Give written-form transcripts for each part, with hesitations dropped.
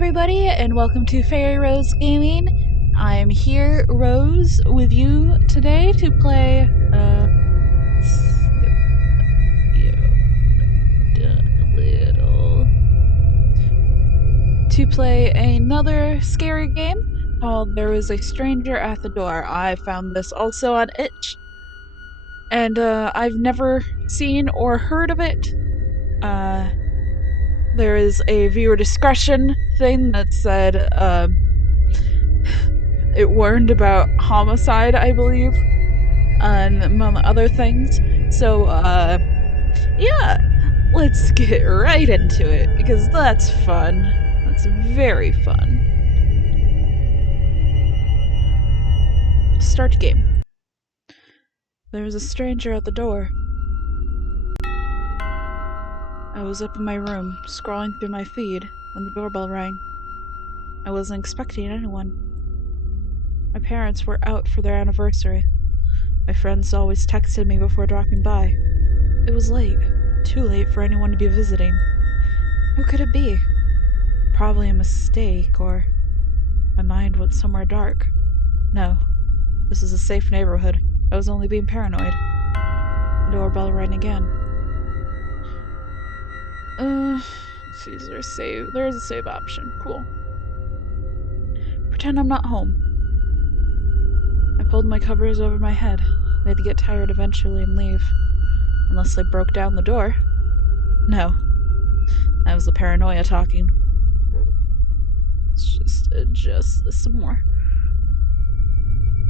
everybody, and welcome to FairyRoseGaming. I'm here, Rose, with you today to play, another scary game called There Was a Stranger at the Door. I found this also on itch, and, I've never seen or heard of it. There is a viewer discretion thing that said, it warned about homicide, I believe, and among other things. So, yeah, let's get right into it, because that's fun. That's very fun. Start game. There was a stranger at the door. I was up in my room, scrolling through my feed, when the doorbell rang. I wasn't expecting anyone. My parents were out for their anniversary. My friends always texted me before dropping by. It was late, too late for anyone to be visiting. Who could it be? Probably a mistake, or my mind went somewhere dark. No, this is a safe neighborhood. I was only being paranoid. The doorbell rang again. See, there is a save option. Cool. Pretend I'm not home. I pulled my covers over my head. They'd get tired eventually and leave. Unless they broke down the door. No. That was the paranoia talking. Let's just adjust this some more.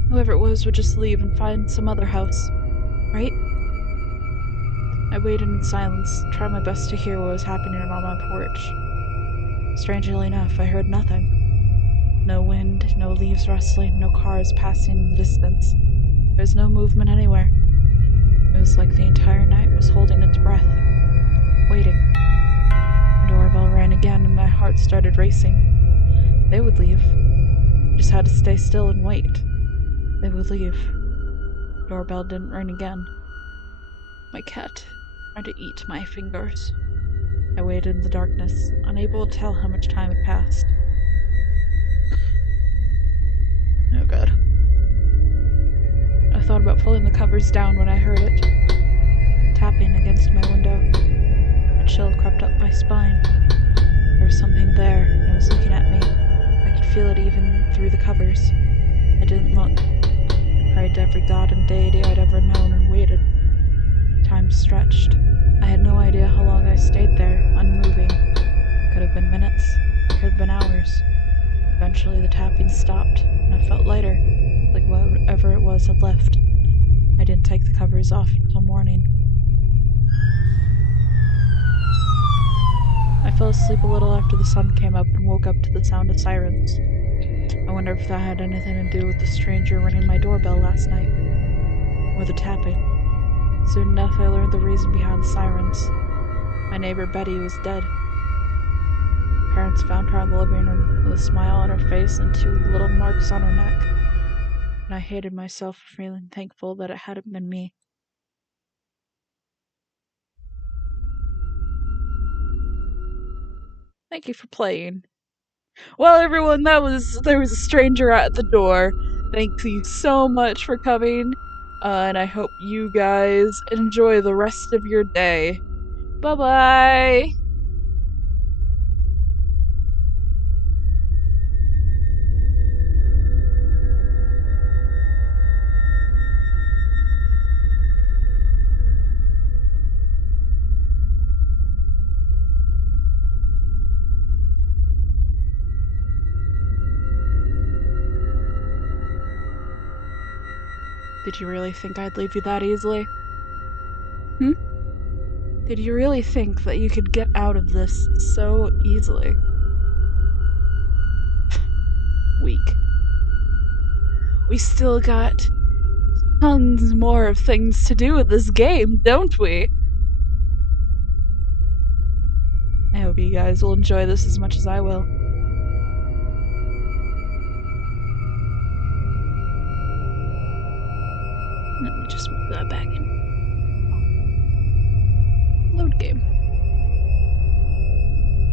Whoever it was would just leave and find some other house. Right? I waited in silence, tried my best to hear what was happening on my porch. Strangely enough, I heard nothing. No wind, no leaves rustling, no cars passing in the distance. There was no movement anywhere. It was like the entire night was holding its breath, waiting. The doorbell rang again and my heart started racing. They would leave. I just had to stay still and wait. They would leave. The doorbell didn't ring again. My cat tried to eat my fingers. I waited in the darkness, unable to tell how much time had passed. Oh god. I thought about pulling the covers down when I heard it, tapping against my window. A chill crept up my spine. There was something there, and it was looking at me. I could feel it even through the covers. I didn't look. I prayed to every god and deity I'd ever known and waited. Time stretched. I had no idea how long I stayed there, unmoving. It could have been minutes. It could have been hours. Eventually the tapping stopped, and I felt lighter, like whatever it was had left. I didn't take the covers off until morning. I fell asleep a little after the sun came up and woke up to the sound of sirens. I wonder if that had anything to do with the stranger ringing my doorbell last night, or the tapping. Soon enough, I learned the reason behind the sirens. My neighbor Betty was dead. Parents found her in the living room with a smile on her face and 2 little marks on her neck. And I hated myself for feeling thankful that it hadn't been me. Thank you for playing. Well, everyone, there was a stranger at the door. Thank you so much for coming, and I hope you guys enjoy the rest of your day. Bye-bye! Did you really think I'd leave you that easily? Did you really think that you could get out of this so easily? Weak. We still got tons more of things to do with this game, don't we? I hope you guys will enjoy this as much as I will. Let me just move that back in. Load game.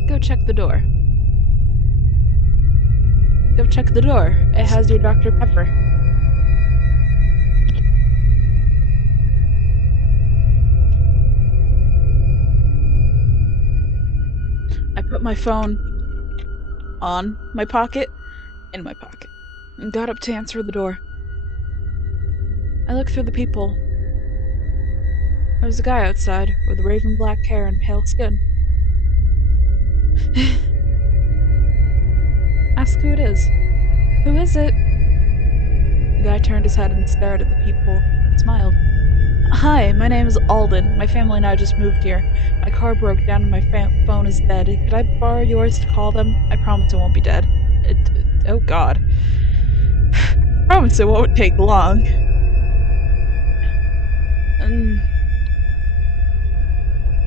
Go check the door. Go check the door. It has your Dr. Pepper. I put my phone in my pocket, and got up to answer the door. I looked through the people. There was a guy outside with raven black hair and pale skin. Ask who it is. Who is it? The guy turned his head and stared at the people and smiled. Hi, my name is Alden. My family and I just moved here. My car broke down and my phone is dead. Could I borrow yours to call them? I promise it won't be dead. Oh god. I promise it won't take long.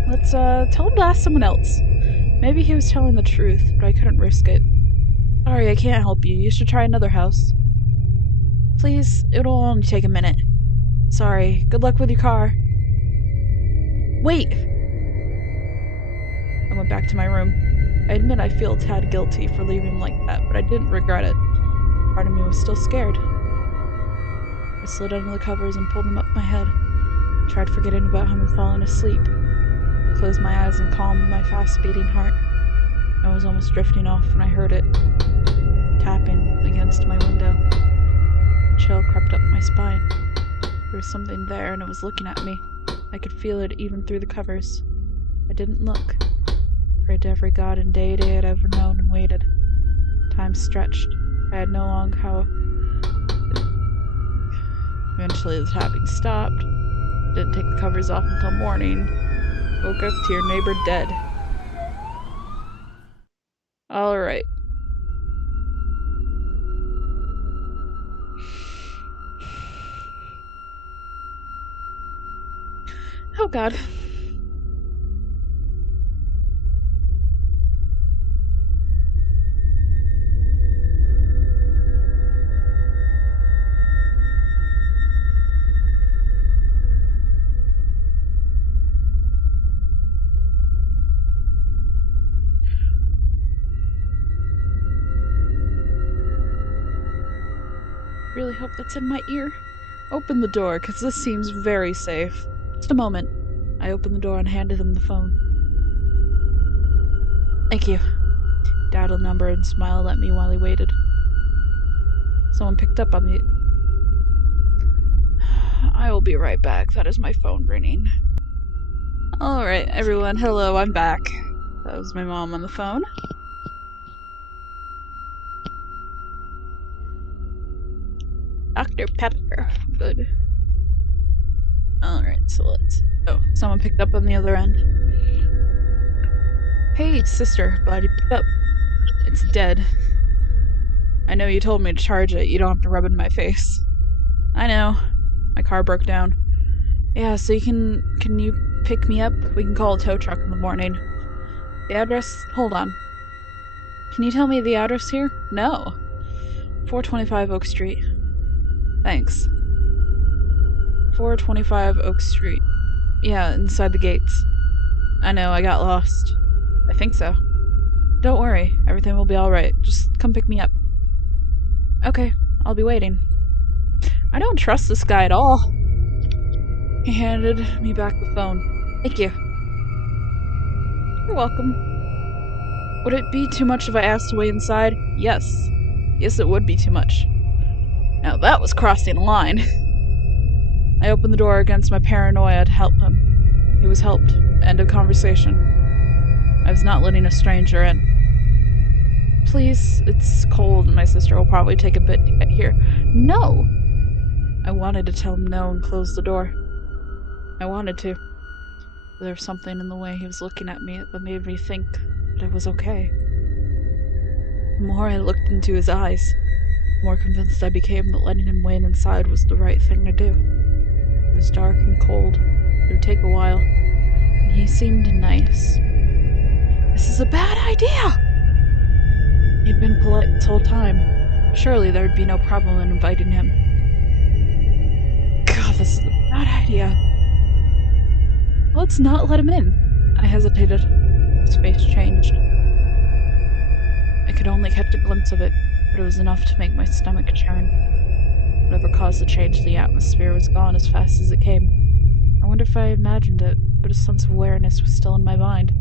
Let's tell him to ask someone else. Maybe he was telling the truth, but I couldn't risk it. Sorry, I can't help you. You should try another house. Please, it'll only take a minute. Sorry. Good luck with your car. Wait! I went back to my room. I admit I feel a tad guilty for leaving like that, but I didn't regret it. Part of me was still scared. I slid under the covers and pulled them up my head. I tried forgetting about him and falling asleep. I closed my eyes and calmed my fast-beating heart. I was almost drifting off when I heard it tapping against my window. A chill crept up my spine. There was something there, and it was looking at me. I could feel it even through the covers. I didn't look. Prayed to every god and deity I'd ever known and waited. Time stretched. I had no long how. Eventually the tapping stopped. Didn't take the covers off until morning. Woke up to your neighbor dead. Alright. Oh god. Really hope that's in my ear. Open the door, because this seems very safe. Just a moment. I opened the door and handed him the phone. Thank you. He dialed a number and smiled at me while he waited. Someone picked up on the... I will be right back. That is my phone ringing. Alright, everyone. Hello, I'm back. That was my mom on the phone. Dr. Pepper. Good. Alright, so let's... Oh, someone picked up on the other end. Hey, sister. Glad you picked up. It's dead. I know you told me to charge it. You don't have to rub it in my face. I know. My car broke down. Yeah, so you can you pick me up? We can call a tow truck in the morning. The address? Hold on. Can you tell me the address here? No. 425 Oak Street. Thanks. 425 Oak Street. Yeah, inside the gates. I know, I got lost. I think so. Don't worry, everything will be alright. Just come pick me up. Okay, I'll be waiting. I don't trust this guy at all. He handed me back the phone. Thank you. You're welcome. Would it be too much if I asked to wait inside? Yes. Yes, it would be too much. Now that was crossing a line. I opened the door against my paranoia to help him. He was helped. End of conversation. I was not letting a stranger in. Please, it's cold and my sister will probably take a bit to get here. No! I wanted to tell him no and close the door. I wanted to. But there was something in the way he was looking at me that made me think that it was okay. The more I looked into his eyes, the more convinced I became that letting him wait inside was the right thing to do. It was dark and cold. It would take a while. And he seemed nice. This is a bad idea! He'd been polite this whole time. Surely there would be no problem in inviting him. God, this is a bad idea. Let's not let him in. I hesitated. His face changed. I could only catch a glimpse of it. but it was enough to make my stomach churn. Whatever caused the change in the atmosphere was gone as fast as it came. I wonder if I imagined it, but a sense of awareness was still in my mind.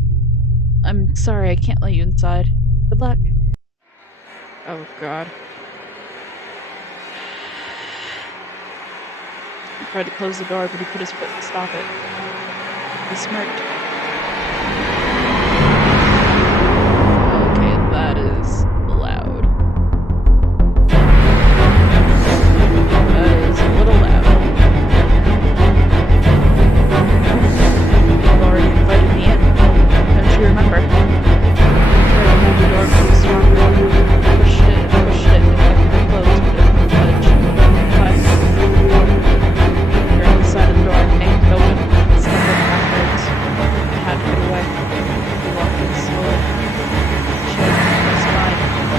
I'm sorry, I can't let you inside. Good luck. Oh, God. I tried to close the door, but he put his foot to stop it. He smirked. Okay, that is loud. That is a little loud. You've already invited me in. Don't you remember? I tried to move the door, but it was stronger. I pushed it, and kept it closed, but it wouldn't budge. Finally, you're at the side of the door, I yanked it open, and stumbled backwards. I had to get away. He walked in slowly. Chills down my spine,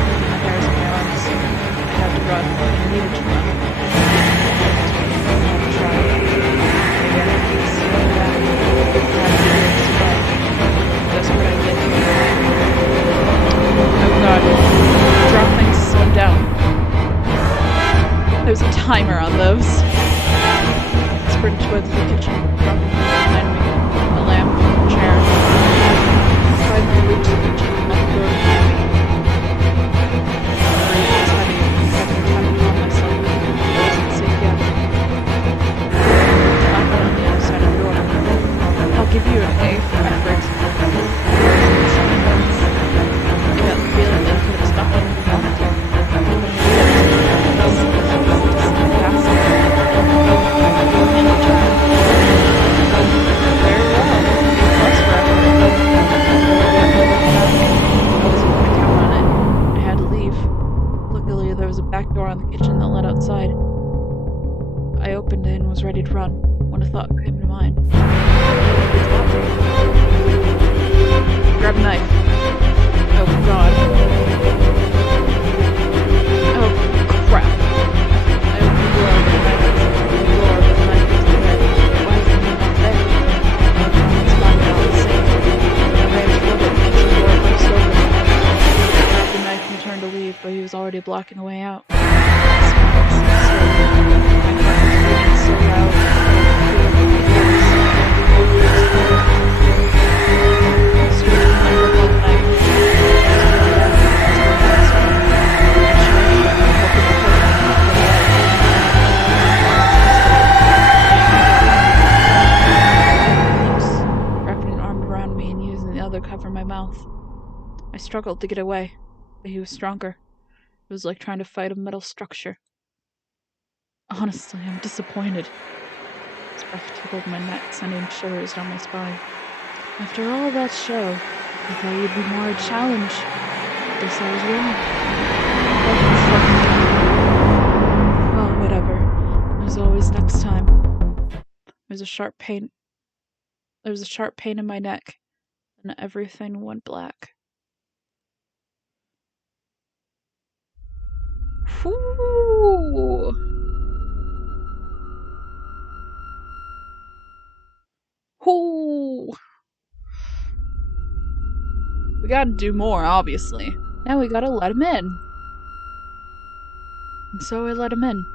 making the hairs on my arms. I had to run. I needed to run. I had to try. Maybe I could slow down. I had to survive. That's what I did. Oh God. Drop things to slow down. There's a timer on those. I sprinted towards the kitchen, dropping things behind me. A lamp, a chair. Finally reached the kitchen and locked the door behind me. My breathing was heavy, and having time to calm myself. I wasn't safe yet. Knocked on the other side of the door. I'll give you an A for effort. I got the feeling that I could have stopped when we wanted to. Back door on the kitchen that led outside. I opened it and was ready to run when a thought came to mind. Grab a knife. Oh God. Oh crap. I opened the door and the knife was on the floor, but the knife was there. Why is the knife not there? His body felt safe. I ran toward it, the kitchen door burst open. I grabbed the knife and turned to leave, but he was already blocking the way out. Wrapping an arm around me and using the other to cover my mouth. I struggled to get away, but he was stronger. It was like trying to fight a metal structure. Honestly, I'm disappointed. His breath tickled my neck, sending shivers down my spine. After all that show, I thought you'd be more a challenge. Guess I was wrong. Well, whatever. There's always next time. There was a sharp pain in my neck, and everything went black. Whoo! Whoo! We gotta do more, obviously. Now we gotta let him in. And so I let him in.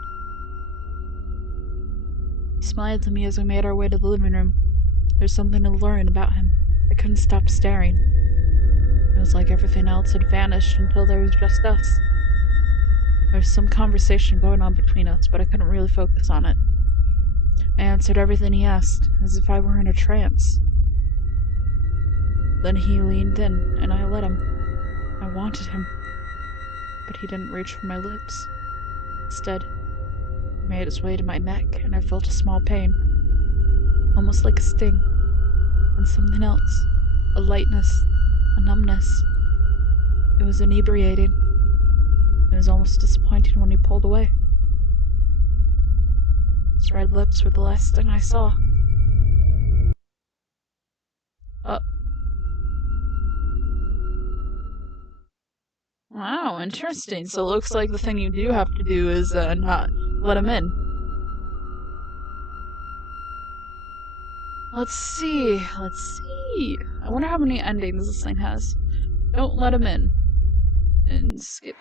He smiled to me as we made our way to the living room. There's something alluring about him. I couldn't stop staring. It was like everything else had vanished until there was just us. There was some conversation going on between us, but I couldn't really focus on it. I answered everything he asked, as if I were in a trance. Then he leaned in, and I let him. I wanted him, but he didn't reach for my lips. Instead, he made his way to my neck, and I felt a small pain, almost like a sting, and something else, a lightness, a numbness. It was inebriating. It was almost disappointing when he pulled away. His red lips were the last thing I saw. Wow, interesting. So it looks like the thing you do have to do is not let him in. Let's see. I wonder how many endings this thing has. Don't let him in. And skip.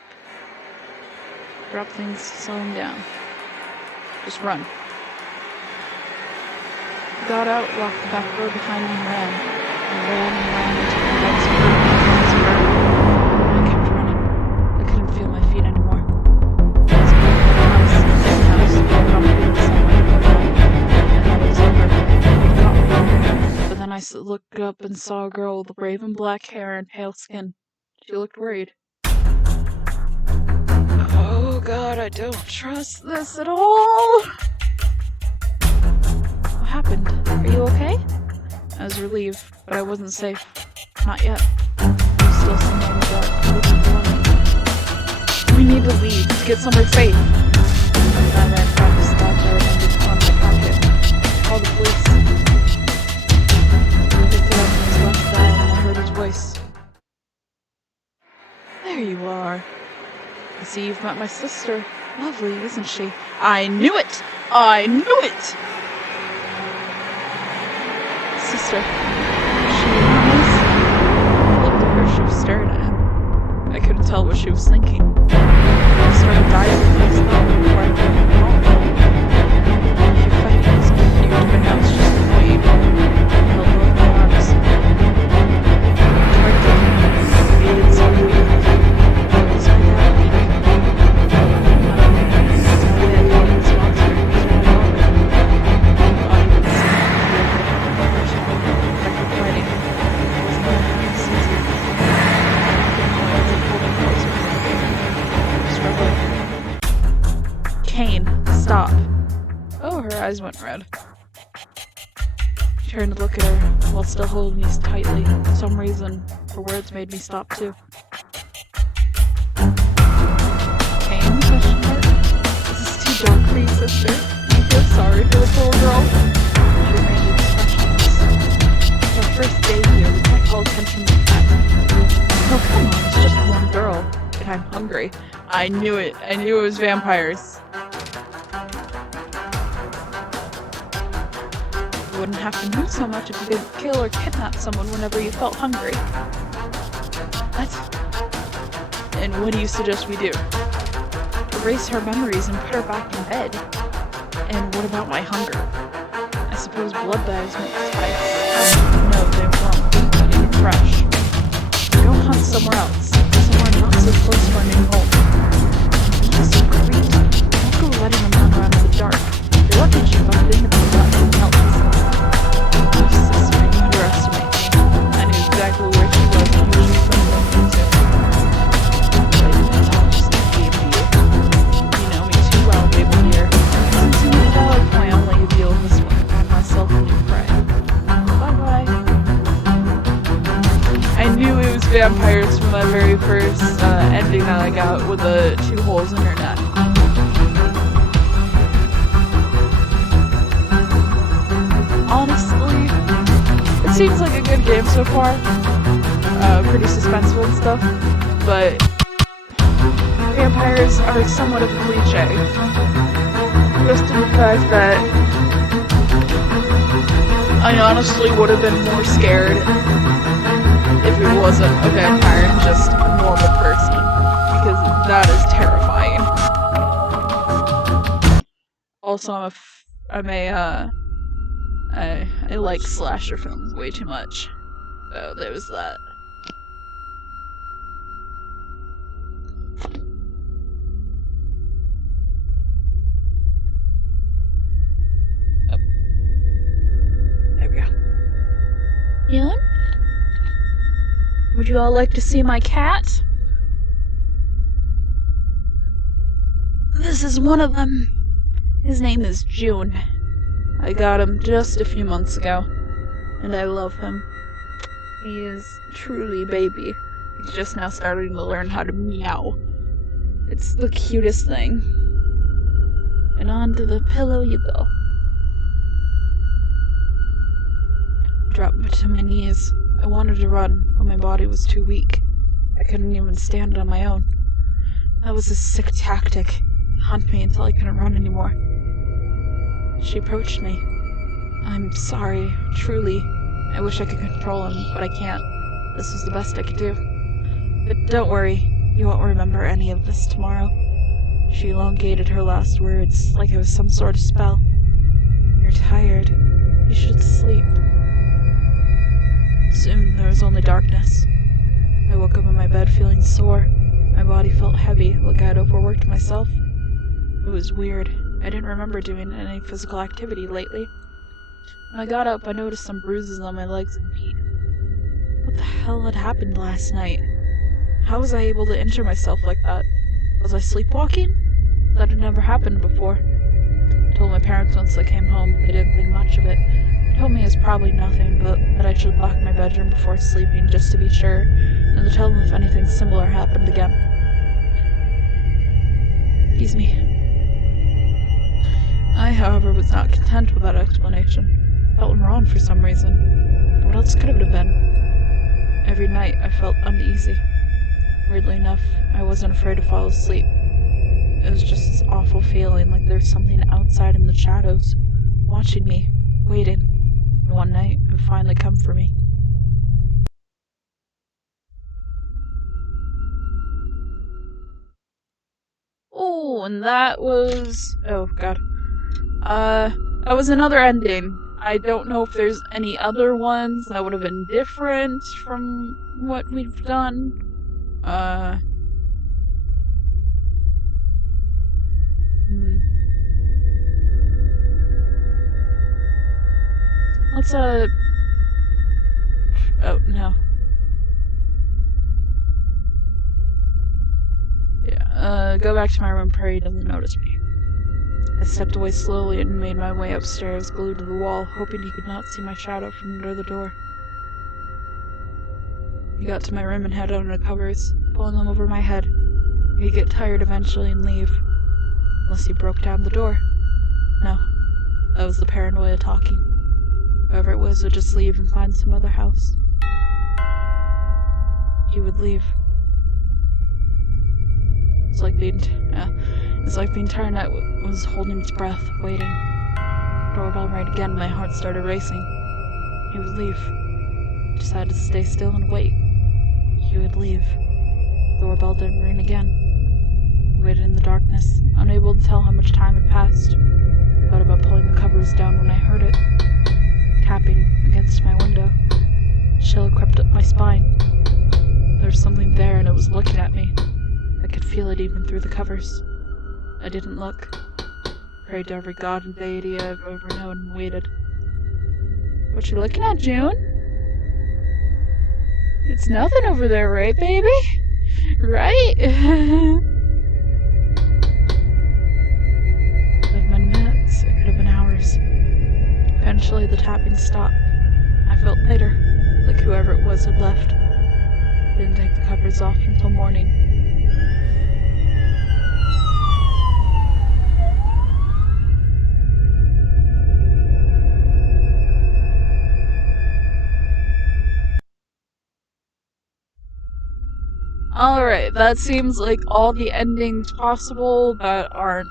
Drop things, slow him down. Just run. I got out, locked the back door behind me, and ran. I ran until my legs hurt. I kept running. I couldn't feel my feet anymore. I was going to the house, and that was over. But then I looked up and saw a girl with raven black hair and pale skin. She looked worried. Oh God, I don't trust this at all! What happened? Are you okay? I was relieved, but I wasn't safe. Not yet. There was still someone in the dark looking for me. We need to leave to get somewhere safe. I ran past the spot that remembered on my pocket. Call the police. I picked it up and was about to dial when I heard his voice. There you are. I see you've met my sister. Lovely, isn't she? I knew it! I knew it! Sister. She was. I looked at her, she was staring at him. I couldn't tell what she was thinking. I started diving for his thumb before I could even call him. Your fighting was cute, but now it's just annoying. I held both my arms. Tried kicking him, made it so weak. Was I that weak? There's no way I called this monster. Kane, stop. Oh, her eyes went red. She turned to look at her while still holding me tightly. For some reason, her words made me stop too. Kane? Question mark. Is this too dark for you, sister? Do you feel sorry for this little girl? She remained expressionless. It's our first day here. We can't call attention like that. Oh, come on. It's just one girl. And I'm hungry. I knew it. I knew it was vampires. You wouldn't have to move so much if you could kill or kidnap someone whenever you felt hungry. What? And what do you suggest we do? Erase her memories and put her back in bed. And what about my hunger? I suppose blood bags make spice. No, they won't. But even fresh. Go hunt somewhere else. Somewhere not so close to our new home. He's so creepy. Don't go letting them run around in the dark. They won't get you bumped into them and help us. Oh, sister, you underestimate me. I knew exactly where she was and who she was going to go into. But it's all just a game to you. You know me too well, Mabel dear. Since you need a valid point, I'll let you deal with this one. Myself and your prey. Bye-bye. I knew it was vampires from the very first ending that I got with the 2 holes in her neck. Honestly, it seems like a good game so far. Pretty suspenseful and stuff, but vampires are somewhat of a cliche. Just in the fact that I honestly would have been more scared if it wasn't a vampire and just a normal person, because that is terrifying. Also, I like slasher films way too much, so there was that. Oh. There we go. Yun? Would you all like to see my cat? This is one of them. His name is June. I got him just a few months ago, and I love him. He is truly baby. He's just now starting to learn how to meow. It's the cutest thing. And onto the pillow you go. Dropped to my knees. I wanted to run, but my body was too weak. I couldn't even stand on my own. That was a sick tactic. Hunt me until I couldn't run anymore. She approached me. I'm sorry, truly. I wish I could control him, but I can't. This was the best I could do. But don't worry, you won't remember any of this tomorrow. She elongated her last words like it was some sort of spell. "You're tired. You should sleep." Soon there was only darkness. I woke up in my bed feeling sore. My body felt heavy, like I had overworked myself. It was weird. I didn't remember doing any physical activity lately. When I got up, I noticed some bruises on my legs and feet. What the hell had happened last night? How was I able to injure myself like that? Was I sleepwalking? That had never happened before. I told my parents once I came home, but they didn't think much of it. They told me it was probably nothing, but that I should lock my bedroom before sleeping just to be sure, and to tell them if anything similar happened again. Excuse me. I, however, was not content with that explanation. I felt wrong for some reason. What else could it have been? Every night I felt uneasy. Weirdly enough, I wasn't afraid to fall asleep. It was just this awful feeling like there was something outside in the shadows, watching me, waiting. And one night, it would finally come for me. Oh, and that was... oh, God. That was another ending. I don't know if there's any other ones that would have been different from what we've done. Let's, oh, no. Yeah, go back to my room, Prairie doesn't notice me. I stepped away slowly and made my way upstairs, glued to the wall, hoping he could not see my shadow from under the door. He got to my room and headed under the covers, pulling them over my head. He'd get tired eventually and leave. Unless he broke down the door. No, that was the paranoia talking. Whoever it was would just leave and find some other house. He would leave. It's like the entire night was holding its breath, waiting. The doorbell rang again, my heart started racing. He would leave. I just had to stay still and wait. He would leave. The doorbell didn't ring again. I waited in the darkness, unable to tell how much time had passed. I thought about pulling the covers down when I heard it, tapping against my window. A chill crept up my spine. There was something there and it was looking at me. I could feel it even through the covers. I didn't look. Prayed to every god and deity I've ever known and waited. What you looking at, June? It's nothing over there, right, baby? Right? It could have been minutes, it could have been hours. Eventually the tapping stopped. I felt lighter, like whoever it was had left. I didn't take the covers off until morning. Alright, that seems like all the endings possible that aren't,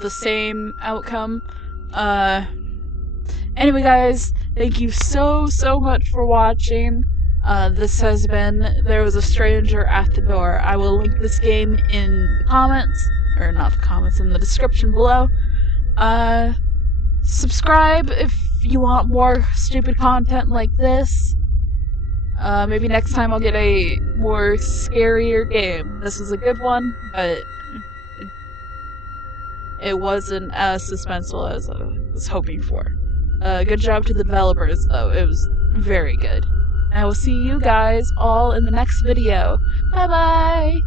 the same outcome. Anyway guys, thank you so much for watching. This has been There Was a Stranger at the Door. I will link this game in the comments, or not the comments, in the description below. Subscribe if you want more stupid content like this. Maybe next time I'll get a more scarier game. This was a good one, but it wasn't as suspenseful as I was hoping for. Good job to the developers, though. It was very good. And I will see you guys all in the next video. Bye-bye!